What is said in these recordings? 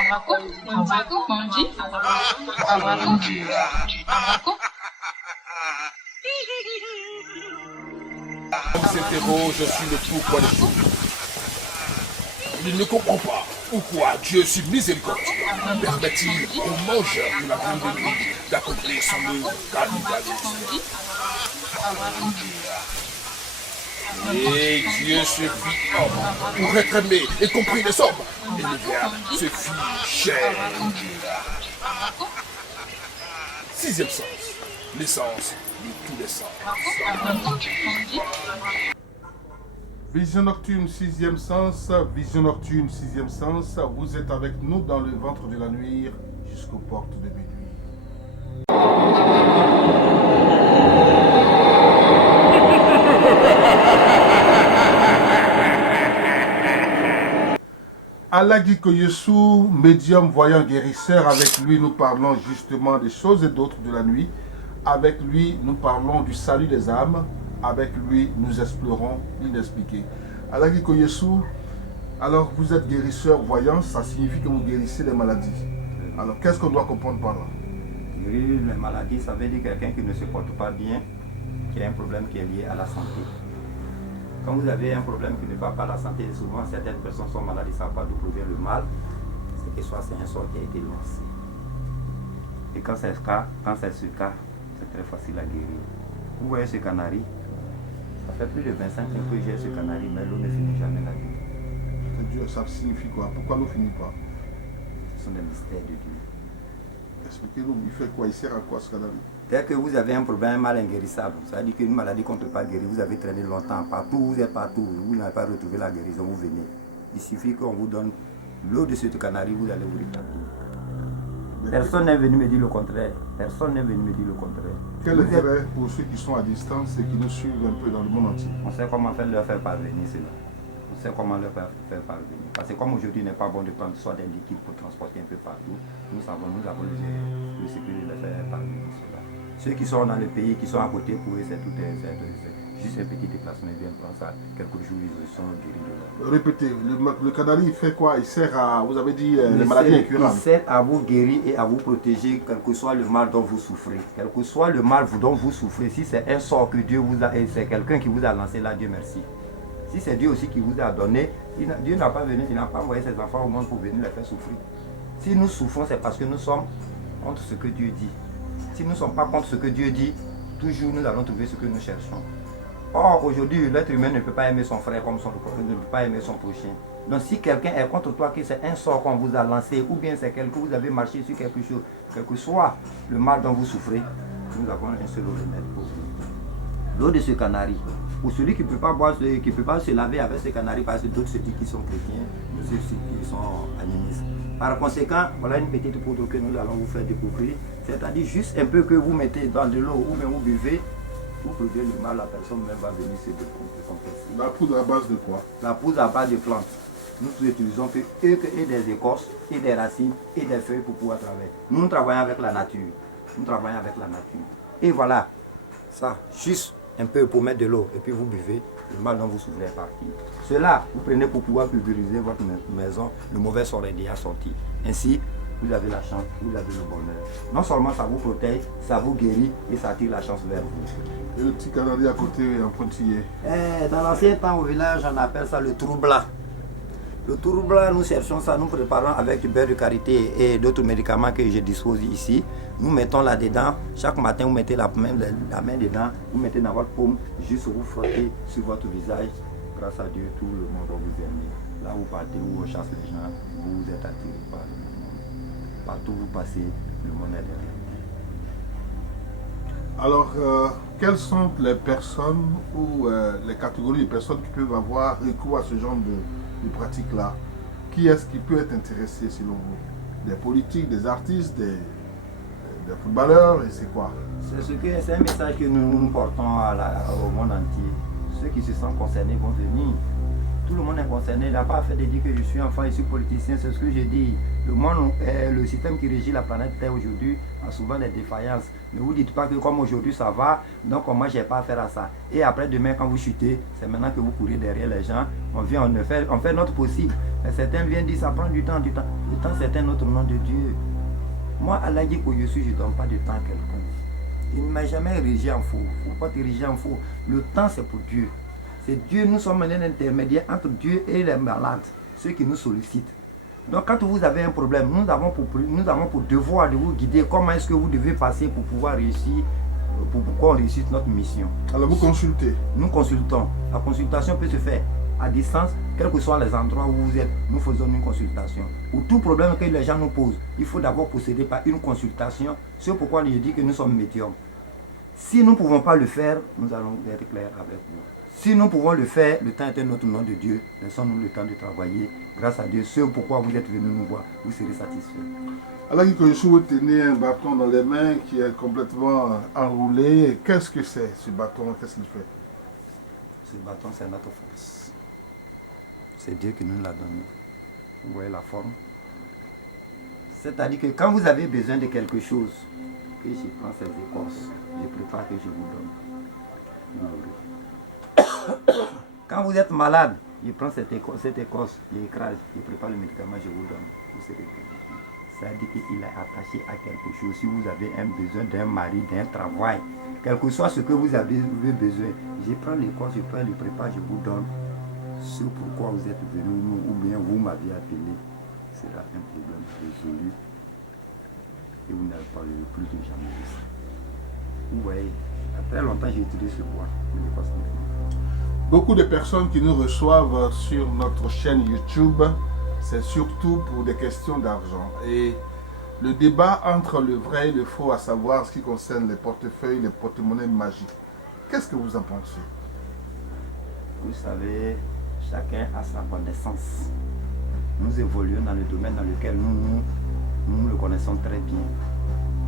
Il s'interroge sur le pourquoi des choses. Il ne comprend pas pourquoi Dieu, si miséricordieux, permet-il aux mangeurs de la viande de lui d'accomplir son œuvre cannibalisme. Et Dieu se fit homme pour être aimé et compris des hommes. Et le Verbe se fit chair. Sixième sens, l'essence de tous les sens. Vision nocturne, sixième sens. Vision nocturne, sixième sens. Vous êtes avec nous dans le ventre de la nuit jusqu'aux portes de minuit. Alagi Koyesu, médium, voyant, guérisseur, avec lui nous parlons justement des choses et d'autres de la nuit. Avec lui nous parlons du salut des âmes. Avec lui nous explorons l'inexpliqué. Alagi Koyesu, alors vous êtes guérisseur, voyant, ça signifie que vous guérissez les maladies. Alors qu'est-ce qu'on doit comprendre par là? Guérir les maladies, ça veut dire quelqu'un qui ne se porte pas bien, qui a un problème qui est lié à la santé. Quand vous avez un problème qui ne va pas à la santé, souvent certaines personnes sont malades, ils ne savent pas d'où provient le mal. C'est que soit c'est un sort qui a été lancé. Et quand c'est ce cas, c'est très facile à guérir. Vous voyez ce canari, ça fait plus de 25 ans que j'ai ce canari, mais l'eau ne finit jamais la vie. Dieu, ça signifie quoi? Pourquoi l'eau ne finit pas? Ce sont des mystères de Dieu. Expliquez-nous, il fait quoi? Il sert à quoi ce canari? Dès que vous avez un problème, un mal inguérissable, ça veut dire qu'une maladie qu'on ne peut pas guérir, vous avez traîné longtemps, partout, vous êtes partout, vous n'avez pas retrouvé la guérison, vous venez. Il suffit qu'on vous donne l'eau de ce canari, vous allez vous rétablir. Personne n'est venu me dire le contraire. Personne n'est venu me dire le contraire. Quel est vrai pour ceux qui sont à distance et qui nous suivent un peu dans le monde entier? On sait comment leur faire parvenir cela. On sait comment leur faire parvenir. Parce que comme aujourd'hui il n'est pas bon de prendre soit des liquides pour transporter un peu partout, nous avons le secret de leur faire parvenir cela. Ceux qui sont dans le pays, qui sont à côté, pour eux, c'est juste un petit déplacement, ils viennent prendre ça. Quelques jours, ils sont guéris de leur. Répétez, le canari, il fait quoi? Il sert à, vous avez dit, les maladies incurables. Il sert à vous guérir et à vous protéger, quel que soit le mal dont vous souffrez. Quel que soit le mal dont vous souffrez, si c'est un sort que Dieu vous a, et c'est quelqu'un qui vous a lancé là, Dieu merci. Si c'est Dieu aussi qui vous a donné, Dieu n'a pas venu, il n'a pas envoyé ses enfants au monde pour venir les faire souffrir. Si nous souffrons, c'est parce que nous sommes contre ce que Dieu dit. Si nous ne sommes pas contre ce que Dieu dit, toujours nous allons trouver ce que nous cherchons. Or, aujourd'hui, l'être humain ne peut pas aimer son frère comme son prochain, ne peut pas aimer son prochain. Donc, si quelqu'un est contre toi, que c'est un sort qu'on vous a lancé, ou bien c'est que vous avez marché sur quelque chose, quel que soit le mal dont vous souffrez, nous avons un seul remède pour vous. L'eau de ce canari. Pour celui qui ne peut pas boire, qui ne peut pas se laver avec ce canari, parce que d'autres ceux qui sont chrétiens, ceux qui sont animistes. Par conséquent, voilà une petite poudre que nous allons vous faire découvrir. C'est-à-dire juste un peu que vous mettez dans de l'eau ou même vous buvez, vous prenez le mal, la personne même va venir se décompresser. La poudre à base de quoi? La poudre à base de plantes. Nous utilisons que et des écorces, et des racines, et des feuilles pour pouvoir travailler. Nous travaillons avec la nature. Nous travaillons avec la nature. Et voilà, ça, juste un peu pour mettre de l'eau, et puis vous buvez, le mal dont vous souffrez est parti. Cela, vous prenez pour pouvoir pulvériser votre maison, le mauvais sort est déjà sorti. Ainsi, vous avez la chance, vous avez le bonheur. Non seulement ça vous protège, ça vous guérit et ça attire la chance vers vous. Et le petit canari à côté en pointillé? Dans l'ancien temps au village, on appelle ça le troubla. Le troubla, nous cherchons ça, nous préparons avec du beurre de karité et d'autres médicaments que je dispose ici. Nous mettons là-dedans, chaque matin vous mettez la main dedans, vous mettez dans votre paume, juste vous frottez sur votre visage. Grâce à Dieu, tout le monde va vous aimer. Là où vous partez, où on chasse les gens, vous êtes attirés par le monde. Partout où vous passez, le monde est derrière. Alors, quelles sont les personnes ou les catégories de personnes qui peuvent avoir recours à ce genre de pratiques-là? Qui est-ce qui peut être intéressé selon vous? Des politiques, des artistes, des footballeurs, et c'est quoi? C'est un message que nous portons au monde entier. Ceux qui se sentent concernés vont venir. Tout le monde est concerné. Il n'a pas fait de dire que je suis enfant, je suis politicien, c'est ce que j'ai dit. Le système qui régit la planète Terre aujourd'hui a souvent des défaillances. Ne vous dites pas que comme aujourd'hui ça va, donc moi j'ai pas affaire à ça. Et après demain quand vous chutez, c'est maintenant que vous courez derrière les gens. On fait notre possible. Mais certains viennent dire ça prend du temps. Le temps c'est un autre nom de Dieu. Moi, Allah dit que je ne donne pas de temps à quelqu'un. Il ne m'a jamais érigé en faux. Il ne faut pas t'ériger en faux. Le temps c'est pour Dieu. C'est Dieu, nous sommes un intermédiaire entre Dieu et les malades, ceux qui nous sollicitent. Donc quand vous avez un problème, nous avons pour devoir de vous guider comment est-ce que vous devez passer pour pouvoir réussir, pour qu'on réussisse notre mission. Alors vous consultez. Nous consultons. La consultation peut se faire à distance, quels que soient les endroits où vous êtes, nous faisons une consultation. Pour tout problème que les gens nous posent, il faut d'abord procéder par une consultation. C'est pourquoi je dis que nous sommes médiums. Si nous ne pouvons pas le faire, nous allons être clairs avec vous. Si nous pouvons le faire, le temps est un autre nom de Dieu. Laissons-nous le temps de travailler. Grâce à Dieu, c'est pourquoi vous êtes venus nous voir. Vous serez satisfaits. Allah dit que vous tenez un bâton dans les mains qui est complètement enroulé. Qu'est-ce que c'est ce bâton? Qu'est-ce qu'il fait? Ce bâton, c'est notre force. C'est Dieu qui nous l'a donné. Vous voyez la forme? C'est-à-dire que quand vous avez besoin de quelque chose, que je prends ces écorces, je prépare que je vous donne. Vous l'aurez. Quand vous êtes malade, je prends cette écorce, je l'écrase, je prépare le médicament, je vous donne. Vous serez guéri. C'est-à-dire qu'il est attaché à quelque chose. Si vous avez un besoin d'un mari, d'un travail, quel que soit ce que vous avez besoin, je prends l'écorce, je prends le prépare, je vous donne. Ce pourquoi vous êtes venu, ou bien vous m'avez appelé, sera un problème résolu. Et vous n'avez pas plus de jamais de ça. Vous voyez, après longtemps j'ai étudié ce bois, mais je pense que beaucoup de personnes qui nous reçoivent sur notre chaîne YouTube, c'est surtout pour des questions d'argent. Et le débat entre le vrai et le faux, à savoir ce qui concerne les portefeuilles, les porte-monnaies magiques, qu'est-ce que vous en pensez? Vous savez, chacun a sa connaissance. Nous évoluons dans le domaine dans lequel nous le connaissons très bien.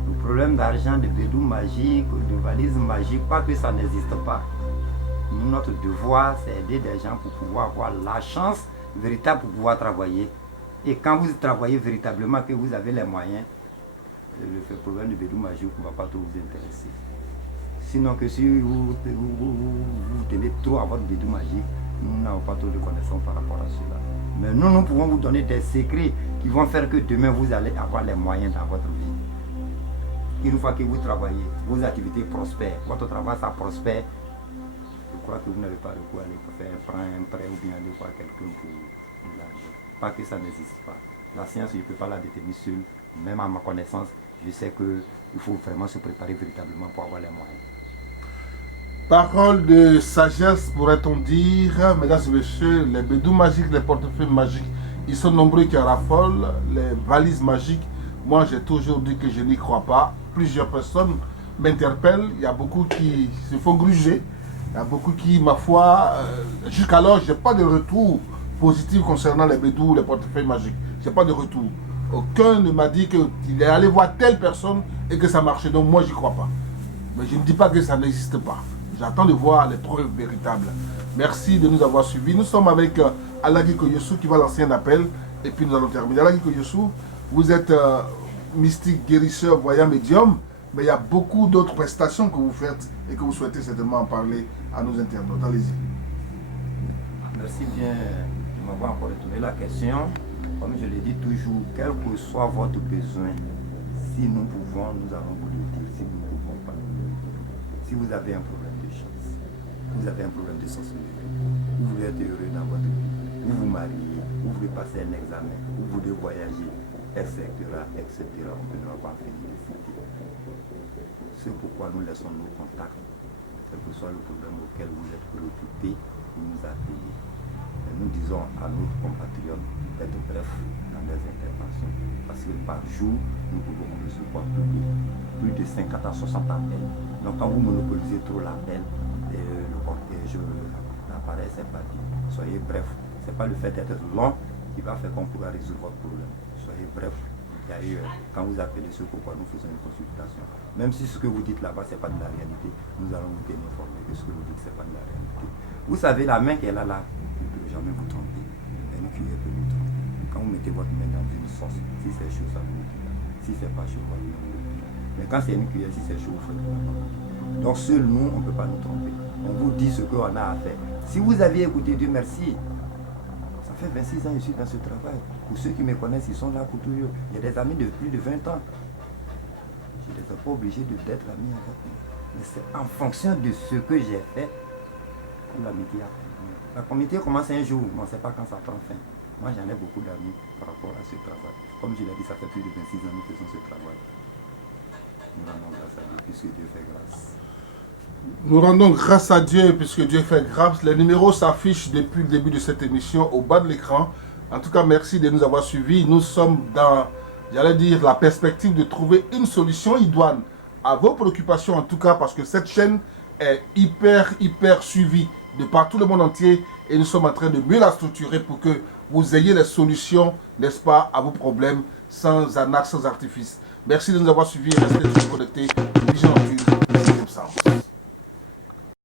Le problème d'argent, de bédou magique, de valise magique, pas que ça n'existe pas. Nous, notre devoir, c'est aider des gens pour pouvoir avoir la chance véritable pour pouvoir travailler. Et quand vous travaillez véritablement, que vous avez les moyens, le problème de bédou magique ne va pas trop vous intéresser. Sinon que si vous tenez trop à votre bédou magique, nous n'avons pas trop de connaissances par rapport à cela. Mais nous pouvons vous donner des secrets qui vont faire que demain vous allez avoir les moyens dans votre vie. Une fois que vous travaillez, vos activités prospèrent, votre travail ça prospère. Je crois que vous n'avez pas le coup à aller faire un prêt ou bien aller voir quelqu'un pour de l'argent. Pas que ça n'existe pas. La science, je ne peux pas la déterminer seule. Même à ma connaissance, je sais qu'il faut vraiment se préparer véritablement pour avoir les moyens. Parole de sagesse, pourrait-on dire, mesdames et messieurs, les bédous magiques, les portefeuilles magiques, ils sont nombreux qui en raffolent, les valises magiques. Moi, j'ai toujours dit que je n'y crois pas. Plusieurs personnes m'interpellent, il y a beaucoup qui se font gruger, il y a beaucoup qui, ma foi, jusqu'alors, je n'ai pas de retour positif concernant les bédous, les portefeuilles magiques. Je n'ai pas de retour. Aucun ne m'a dit qu'il est allé voir telle personne et que ça marchait. Donc moi, je n'y crois pas. Mais je ne dis pas que ça n'existe pas. J'attends de voir les preuves véritables. Merci de nous avoir suivis. Nous sommes avec Alagui Koyosu qui va lancer un appel et puis nous allons terminer. Alagui Koyosu, vous êtes mystique, guérisseur, voyant, médium, mais il y a beaucoup d'autres prestations que vous faites et que vous souhaitez certainement en parler à nos internautes. Allez-y. Merci bien de m'avoir encore retourné la question. Comme je l'ai dit toujours, quel que soit votre besoin, si nous pouvons, nous allons vous le dire. Si nous ne pouvons pas, si vous avez un problème de chance, vous avez un problème de sensibilité, vous voulez être heureux dans votre vie, vous vous mariez, vous voulez passer un examen, vous voulez voyager, etc., etc., on peut ne pas finir de citer. C'est pourquoi nous laissons nos contacts, quel que soit le problème auquel vous êtes préoccupé, vous nous appelez. Et nous disons à nos compatriotes d'être brefs dans les interventions, parce que par jour, nous pouvons recevoir plus de 50 à 60 appels. Donc quand vous monopolisez trop l'appel, l'appareil c'est pas bien. Soyez bref. Ce n'est pas le fait d'être long qui va faire qu'on pourra résoudre votre problème. Soyez bref. D'ailleurs, quand vous appelez ce pourquoi nous faisons une consultation, même si ce que vous dites là-bas, ce n'est pas de la réalité, nous allons vous tenir informé que ce que vous dites, ce n'est pas de la réalité. Vous savez, la main qu'elle a là, ne peut jamais vous tromper. Une cuillère peut vous tromper. Quand vous mettez votre main dans une sauce, si c'est chaud, ça vous met dedans. Si c'est pas chaud, votre main vous met dedans. Mais quand c'est une cuillère, si c'est chaud, vous faites dedans. Donc seul nous, on ne peut pas nous tromper. On vous dit ce qu'on a à faire. Si vous aviez écouté, Dieu merci. Ça fait 26 ans que je suis dans ce travail. Pour ceux qui me connaissent, ils sont là pour toujours. Il y a des amis de plus de 20 ans. Je ne les ai pas obligés d'être amis avec moi. Mais c'est en fonction de ce que j'ai fait que l'amitié a fait. La communauté commence un jour, mais on ne sait pas quand ça prend fin. Moi, j'en ai beaucoup d'amis par rapport à ce travail. Comme je l'ai dit, ça fait plus de 26 ans que nous faisons ce travail. Nous rendons grâce à Dieu puisque Dieu fait grâce. Nous rendons grâce à Dieu puisque Dieu fait grâce. Les numéros s'affichent depuis le début de cette émission au bas de l'écran. En tout cas, merci de nous avoir suivis. Nous sommes dans, j'allais dire, la perspective de trouver une solution idoine à vos préoccupations, en tout cas, parce que cette chaîne est hyper suivie de par tout le monde entier et nous sommes en train de mieux la structurer pour que vous ayez les solutions, n'est-ce pas, à vos problèmes sans arnaque, sans artifice. Merci de nous avoir suivis et restez toujours connectés. Vision Nocturne.